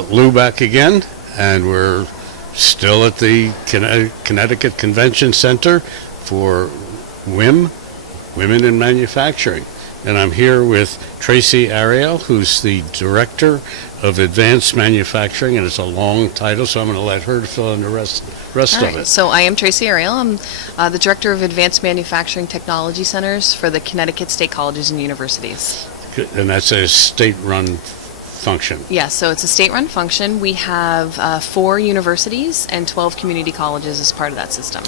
Lou back again, and we're still at the Connecticut Convention Center for WIM, Women in Manufacturing. And I'm here with Tracy Ariel, who's the Director of Advanced Manufacturing, and it's a long title, so I'm going to let her fill in the rest of it. So I am Tracy Ariel. I'm the Director of Advanced Manufacturing Technology Centers for the Connecticut State Colleges and Universities. And that's a state-run function. Yes, so it's a state-run function. We have 4 universities and 12 community colleges as part of that system.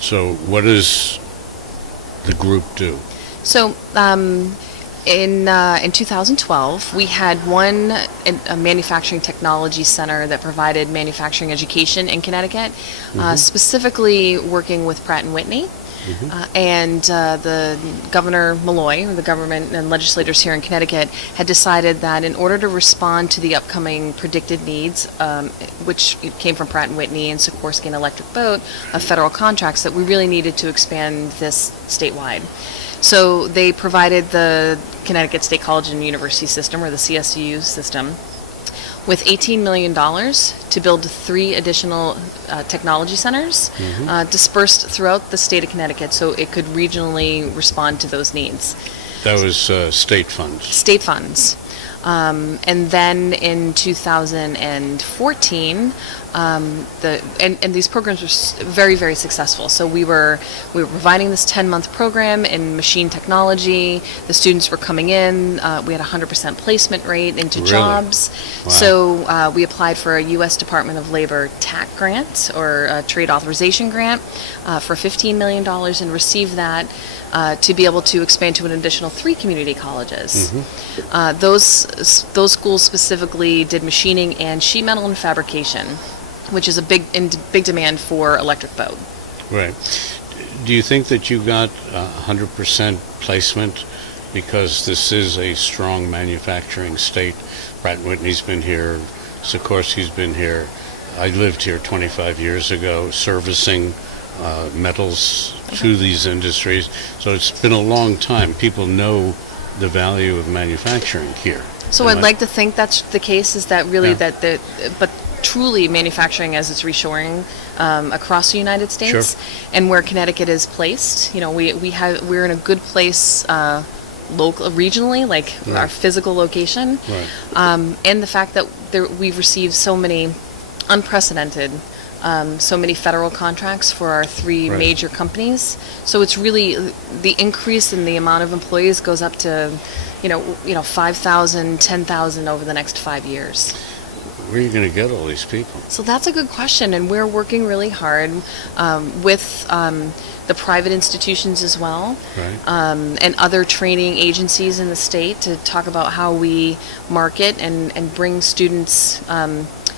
So what does the group do? So in 2012, we had a manufacturing technology center that provided manufacturing education in Connecticut, specifically working with Pratt & Whitney. And the Governor Malloy, or the government and legislators here in Connecticut, had decided that in order to respond to the upcoming predicted needs, which came from Pratt & Whitney and Sikorsky and Electric Boat, of federal contracts, that we really needed to expand this statewide. So they provided the Connecticut State College and University system, or the CSU system, with $18 million to build 3 additional technology centers dispersed throughout the state of Connecticut so it could regionally respond to those needs. That was state funds. State funds. And then in 2014, and these programs were very, very successful. So we were providing this 10-month program in machine technology. The students were coming in. We had a 100% placement rate into jobs. Wow. So we applied for a U.S. Department of Labor TAC grant, or a trade authorization grant, for $15 million, and received that to be able to expand to an additional 3 community colleges. Those schools specifically did machining and sheet metal and fabrication, which is in big demand for Electric Boat. Right. Do you think that you got 100% placement because this is a strong manufacturing state? Pratt & Whitney's been here, Sikorsky's been here. I lived here 25 years ago servicing metals to these industries, so it's been a long time. People know the value of manufacturing here. So I'd like to think that's the case, is that really but truly manufacturing as it's reshoring across the United States, and where Connecticut is placed. You know, we're in a good place regionally, like our physical location, and the fact that we've received so many unprecedented, so many federal contracts for our 3 major companies. So it's really the increase in the amount of employees goes up to, 5,000, 10,000 over the next 5 years. Where are you going to get all these people? So that's a good question, and we're working really hard with the private institutions as well, and other training agencies in the state to talk about how we market and bring students,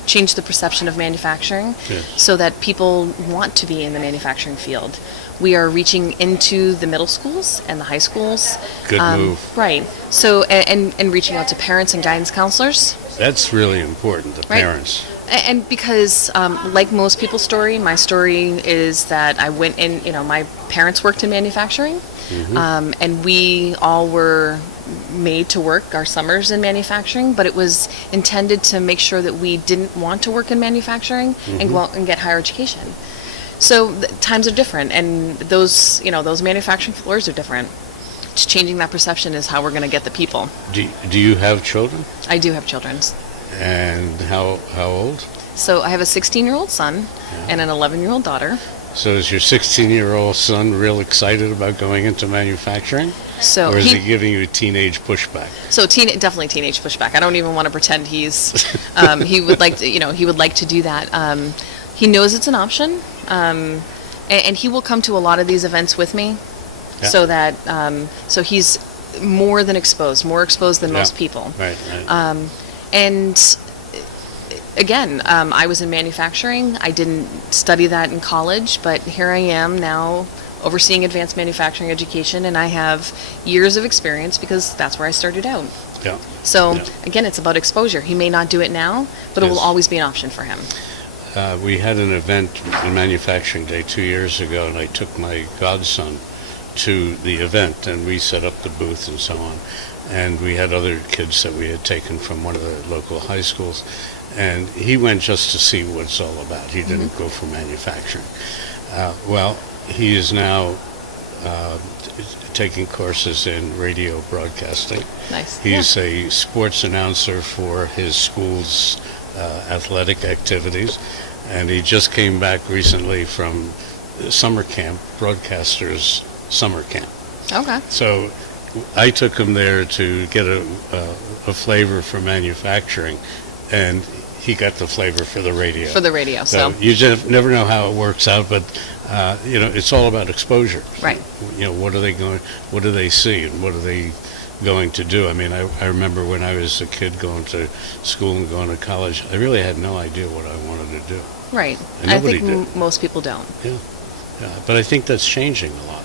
change the perception of manufacturing so that people want to be in the manufacturing field. We are reaching into the middle schools and the high schools. Good move. Right. So, and reaching out to parents and guidance counselors. That's really important, the parents. And because, like most people's story, my story is that I went in, my parents worked in manufacturing, and we all were made to work our summers in manufacturing, but it was intended to make sure that we didn't want to work in manufacturing and go out and get higher education. So times are different, and those manufacturing floors are different. Just changing that perception is how we're going to get the people. Do you have children? I do have children. And how old? So I have a 16-year-old son and an 11-year-old daughter. So is your 16-year-old son real excited about going into manufacturing? So or is he giving you a teenage pushback? So definitely teenage pushback. I don't even want to pretend he would like to, he would like to do that. He knows it's an option, and he will come to a lot of these events with me, so that so he's more exposed than most people. Right. And again, I was in manufacturing. I didn't study that in college, but here I am now overseeing advanced manufacturing education, and I have years of experience because that's where I started out. So again, it's about exposure. He may not do it now, but it will always be an option for him. We had an event on Manufacturing Day 2 years ago, and I took my godson to the event, and we set up the booth and so on. And we had other kids that we had taken from one of the local high schools. and he went just to see what it's all about. He didn't go for manufacturing. Well, he is now taking courses in radio broadcasting. Nice. He's a sports announcer for his school's athletic activities, and he just came back recently from summer camp, broadcasters summer camp. Okay. So I took him there to get a flavor for manufacturing, and he got the flavor for the radio. For the radio, so you just never know how it works out, but it's all about exposure. right. What do they see, and what are they going to do? I mean, I remember when I was a kid going to school and going to college, I really had no idea what I wanted to do. Right. And I nobody think did. most people don't. Yeah, but I think that's changing a lot.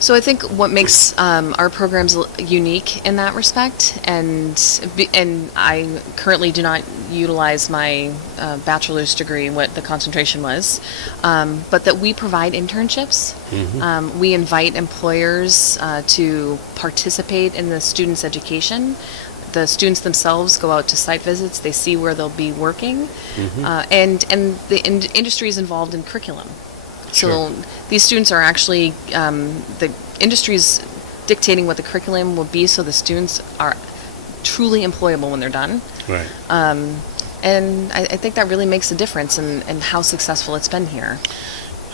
So I think what makes our programs unique in that respect, and I currently do not utilize my bachelor's degree, what the concentration was, but that we provide internships. We invite employers to participate in the students' education. The students themselves go out to site visits. They see where they'll be working, and the industry is involved in curriculum. So these students are actually, the industry's dictating what the curriculum will be, so the students are truly employable when they're done. Right. And I think that really makes a difference in how successful it's been here.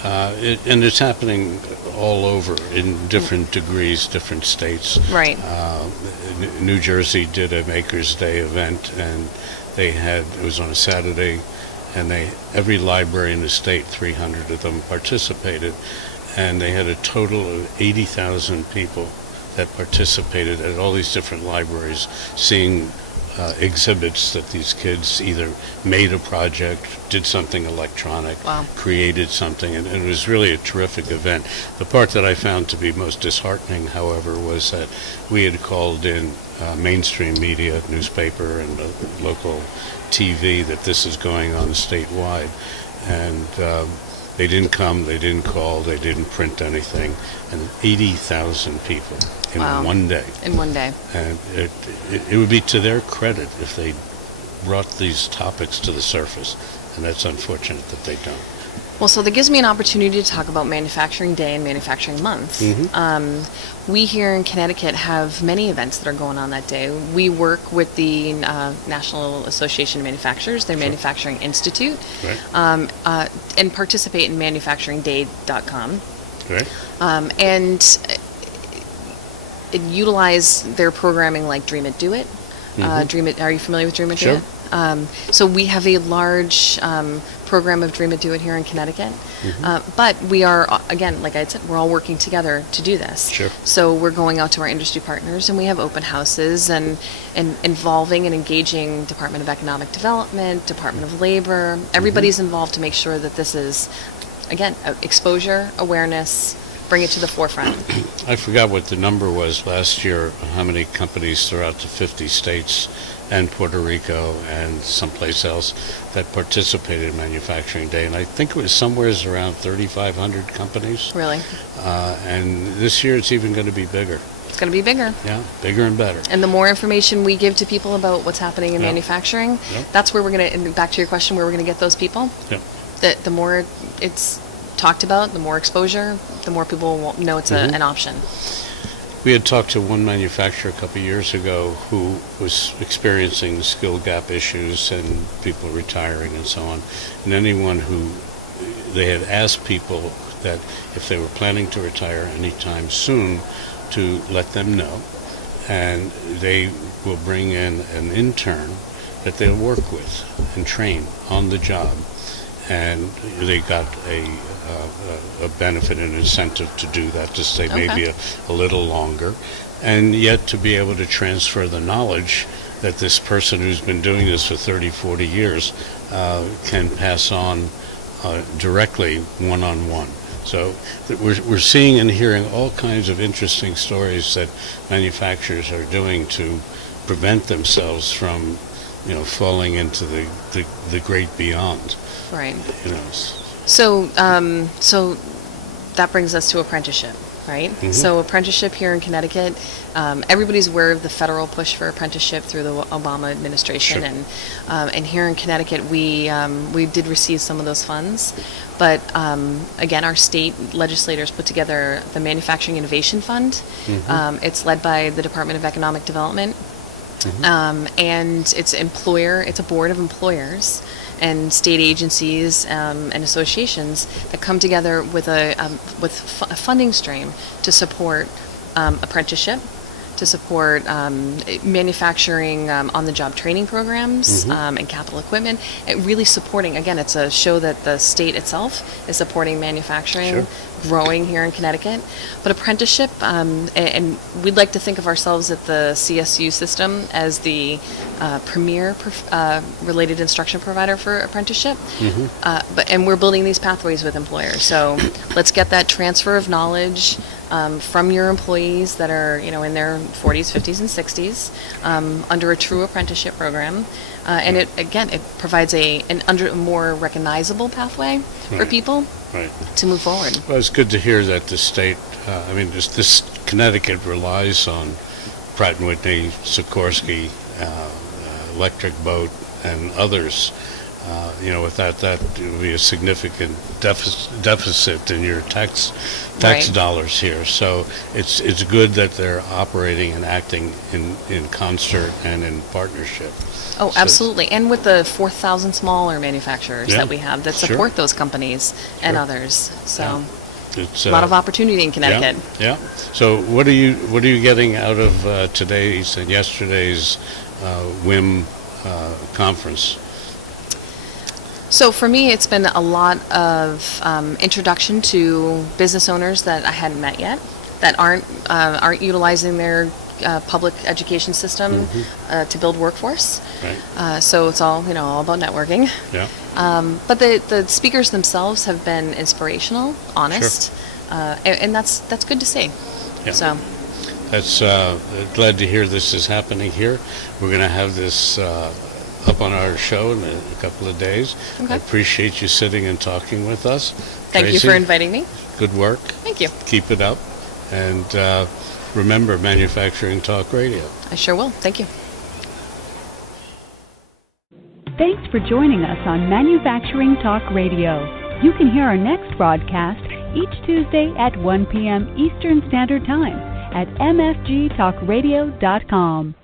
And it's happening all over in different degrees, different states. Right. New Jersey did a Maker's Day event, and it was on a Saturday, and every library in the state, 300 of them, participated, and they had a total of 80,000 people that participated at all these different libraries, seeing exhibits that these kids either made a project, did something electronic, Wow. created something, and it was really a terrific event. The part that I found to be most disheartening, however, was that we had called in mainstream media, newspaper, and local TV that this is going on statewide, and they didn't come, they didn't call, they didn't print anything, and 80,000 people in Wow. one day. In one day. And it would be to their credit if they brought these topics to the surface, and that's unfortunate that they don't. Well, so that gives me an opportunity to talk about Manufacturing Day and Manufacturing Month. We here in Connecticut have many events that are going on that day. We work with the National Association of Manufacturers, their Manufacturing Institute, Right. And participate in manufacturingday.com. Right. And utilize their programming like Dream It, Do It. Dream It. Are you familiar with Dream It, Do Sure. It? So we have a large program of Dream It, Do It here in Connecticut. But we are, again, like I said, we're all working together to do this. Sure. So we're going out to our industry partners, and we have open houses and involving and engaging Department of Economic Development, Department of Labor. Everybody's involved to make sure that this is, again, exposure, awareness, bring it to the forefront. I forgot what the number was last year, how many companies throughout the 50 states and Puerto Rico and someplace else that participated in Manufacturing Day. And I think it was somewhere around 3,500 companies. Really. And this year it's even going to be bigger. It's going to be bigger. Yeah, bigger and better. And the more information we give to people about what's happening in Yep. manufacturing, Yep. that's where we're going to, and back to your question, where we're going to get those people. Yep. The more it's talked about, the more exposure, the more people will know it's an option. We had talked to one manufacturer a couple of years ago who was experiencing skill gap issues and people retiring and so on. And they had asked people that if they were planning to retire anytime soon to let them know. And they will bring in an intern that they'll work with and train on the job. And they got a benefit and incentive to do that, to stay maybe a little longer, and yet to be able to transfer the knowledge that this person who's been doing this for 30, 40 years can pass on directly one-on-one. So we're seeing and hearing all kinds of interesting stories that manufacturers are doing to prevent themselves from, falling into the great beyond. Right. You know. So that brings us to apprenticeship. right? So apprenticeship here in Connecticut, everybody's aware of the federal push for apprenticeship through the Obama administration, and here in Connecticut we did receive some of those funds, but again, our state legislators put together the Manufacturing Innovation Fund. It's led by the Department of Economic Development, and it's a board of employers and state agencies and associations that come together with a funding stream to support apprenticeship, to support manufacturing on-the-job training programs and capital equipment. It really supporting, again, it's a show that the state itself is supporting manufacturing growing here in Connecticut. But apprenticeship, and we'd like to think of ourselves at the CSU system as the premier related instruction provider for apprenticeship. And we're building these pathways with employers. So let's get that transfer of knowledge from your employees that are, in their 40s, 50s, and 60s under a true apprenticeship program. And it provides a more recognizable pathway for people to move forward. Well, it's good to hear that the state, this Connecticut relies on Pratt & Whitney, Sikorsky, Electric Boat, and others. Without that, it would be a significant deficit in your tax dollars here. So it's good that they're operating and acting in concert and in partnership. Oh, absolutely. And with the 4,000 smaller manufacturers that we have that support those companies and others. So it's a lot of opportunity in Connecticut. Yeah. So what are you getting out of today's and yesterday's WIM conference? So for me, it's been a lot of introduction to business owners that I hadn't met yet, that aren't utilizing their public education system to build workforce. So it's all about networking. But the speakers themselves have been inspirational, honest, and that's good to see. So that's glad to hear this is happening here. We're going to have this up on our show in a couple of days. I appreciate you sitting and talking with us. Thank you for inviting me. Good work. Thank you. Keep it up. And remember, Manufacturing Talk Radio. I sure will. Thank you. Thanks for joining us on Manufacturing Talk Radio. You can hear our next broadcast each Tuesday at 1 p.m. Eastern Standard Time at mfgtalkradio.com.